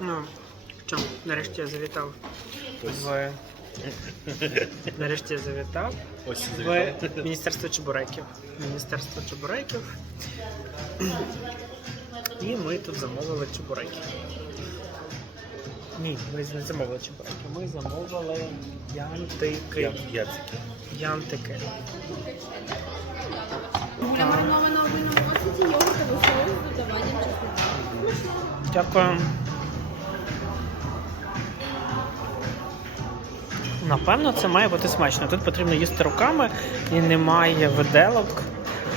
Ну, що, нарешті я завітав в. Нарешті я завітав Ось в Міністерство чебуреків. Міністерство чебуреків. І ми тут замовили чебуреки. Ні, ми не замовили чебуреки. Ми замовили янтики. Яцики. Янтики. Я маринована Напевно, це має бути смачно. Тут потрібно їсти руками і немає виделок,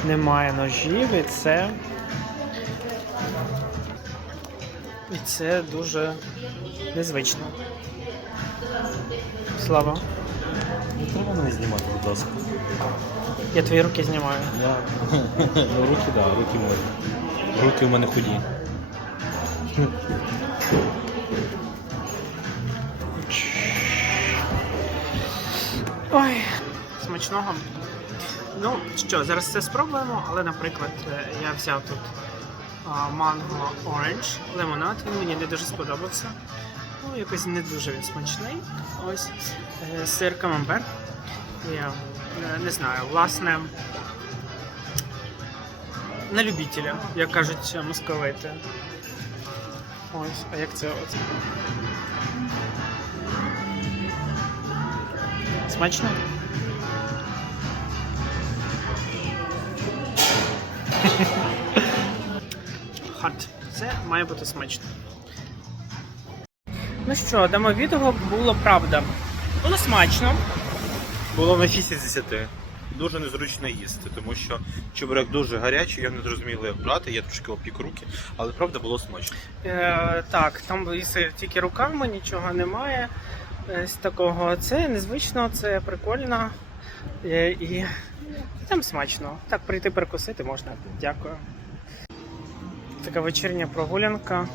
немає ножів, і це. І це дуже незвично. Слава, Не треба мене знімати, будь ласка. я твої руки знімаю. Я... ну, руки, так, да, руки можна. Руки в мене худі. Ой, смачного. Ну що, зараз це спробуємо, але, наприклад, е, я взяв тут манго оранж, лимонад, він мені не дуже сподобався. Ну, якось не дуже він смачний. Ось е, сир камамбер. Я е, не знаю, власне. На любителя, як кажуть московити. Ось, а як це ось? Смачно? Хард. Це має бути смачно. Ну що, дамо відео було правда. Було смачно. Було на 6 з 10. Дуже незручно їсти, тому що чебурек дуже гарячий, я не зрозуміла, як брати, я трошки опік руки, але правда було смачно. Е, так, там їсти тільки руками, нічого немає. З такого. Це незвично, це прикольно. Е, і там смачно. Так, прийти перекусити можна. Дякую. Така вечірня прогулянка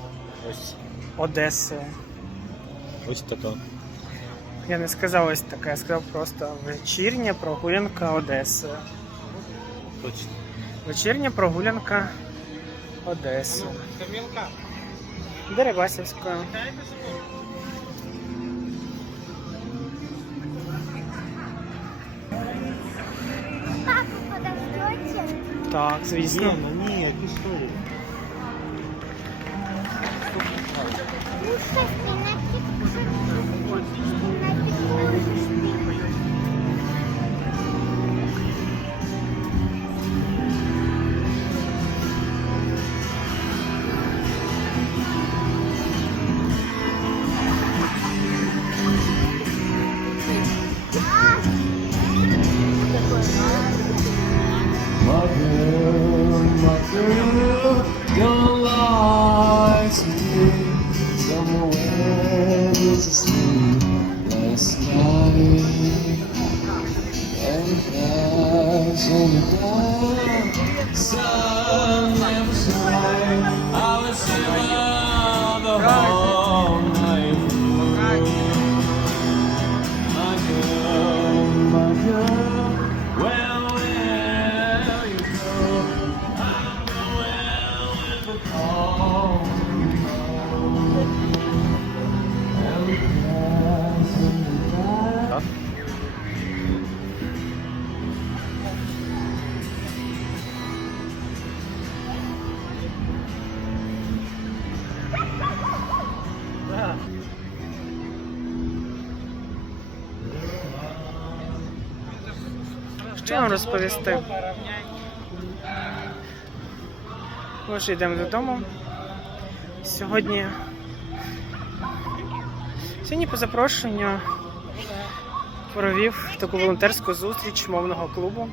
Ось Одеси. ось така. Я не сказав ось таке, я сказав просто вечірня прогулянка Одеси. Точно. Вечірня прогулянка Одеси. Камілка. Дерибасівська. Так, звісно. Ні, ні, пішли. Ну, шесть, So you one. Що вам розповісти? Ми йдемо додому. Сьогодні. Сьогодні по запрошенню провів таку волонтерську зустріч мовного клубу.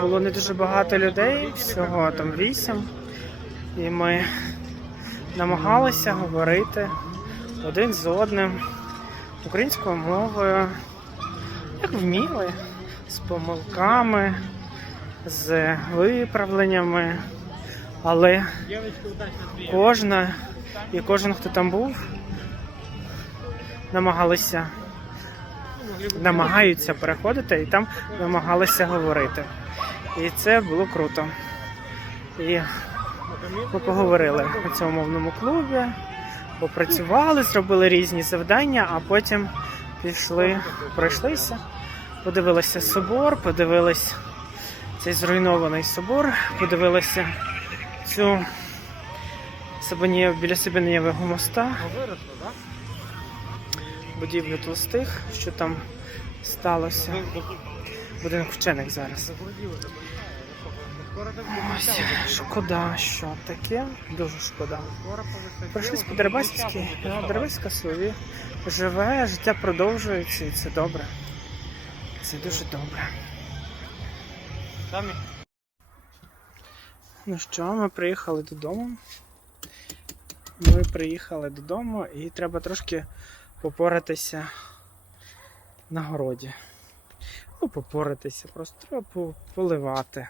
Було не дуже багато людей, всього там вісім. І ми намагалися говорити один з одним українською мовою, як вміли, з помилками, з виправленнями. Але кожна і кожен, хто там був, намагалися намагаються переходити і там намагалися говорити. І це було круто. І ми поговорили у цьому мовному клубі, попрацювали, зробили різні завдання, а потім пішли, пройшлися, подивилися собор, подивилися цей зруйнований собор, подивилися цю Сабанієв, біля Сабанієвого моста, будівлю толстих, що там сталося. Будинок вчених зараз. Ось, шкода, що таке, дуже шкода. Прийшлись по Дербасівській, ну, Дербасівська собі живе, життя продовжується і це добре. Це дуже добре. Ну що, ми приїхали додому. Ми приїхали додому і треба трошки попоратися на городі. Ну, попоратися, просто треба поливати.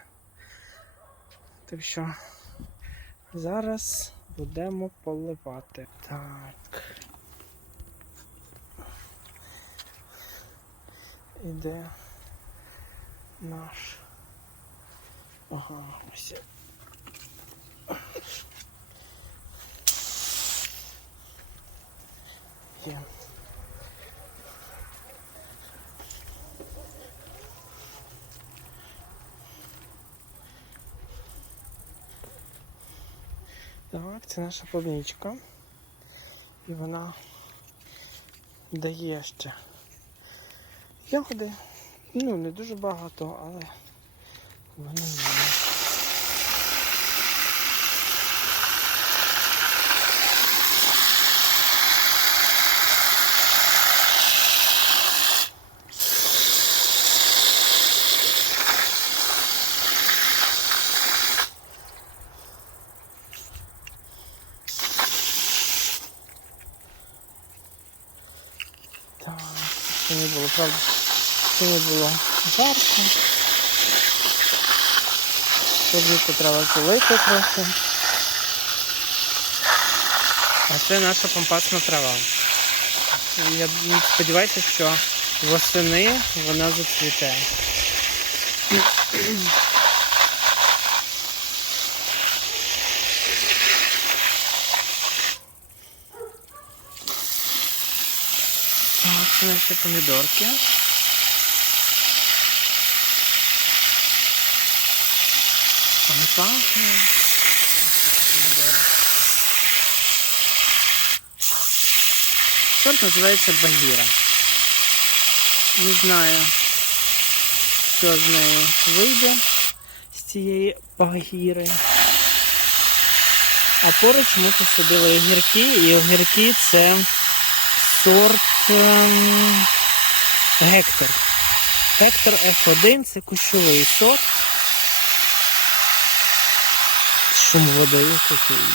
Так що зараз будемо поливати. Так. Іде наш. Ага, ось. Є. Так, це наша плавничка. І вона дає ще ягоди. Ну, не дуже багато, але вони є. Так, не було, правда, не було жарко. Собіку треба полити трохи. А це наша помпасна трава. Я сподіваюся, що восени вона зацвіте. Так, це наші помідорки. Вони пахнуть. Сорт називається Багіра. Не знаю, що з нею вийде з цієї багіри. А поруч ми посадили огірки, і огірки це сорт Гектор. Гектор F1 це кущовий сорт. Шум водою такий.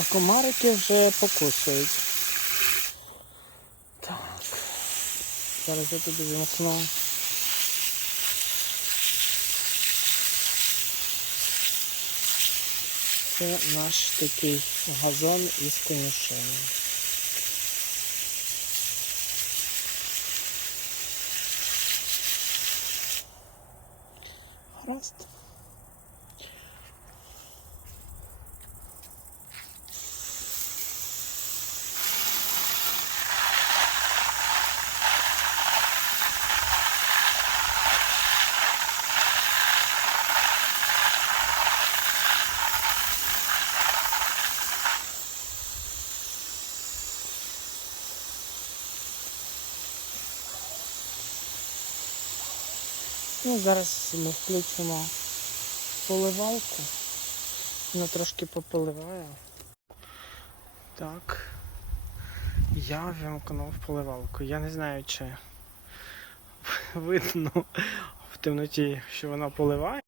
А комарики вже покусують. Так. Зараз я тобі вимкну. Це наш такий газон із конюшини. Гаразд. Ну, зараз ми включимо поливалку. Вона трошки пополиває. Так. Я вимкнув поливалку. Я не знаю, чи видно в темноті, що вона поливає.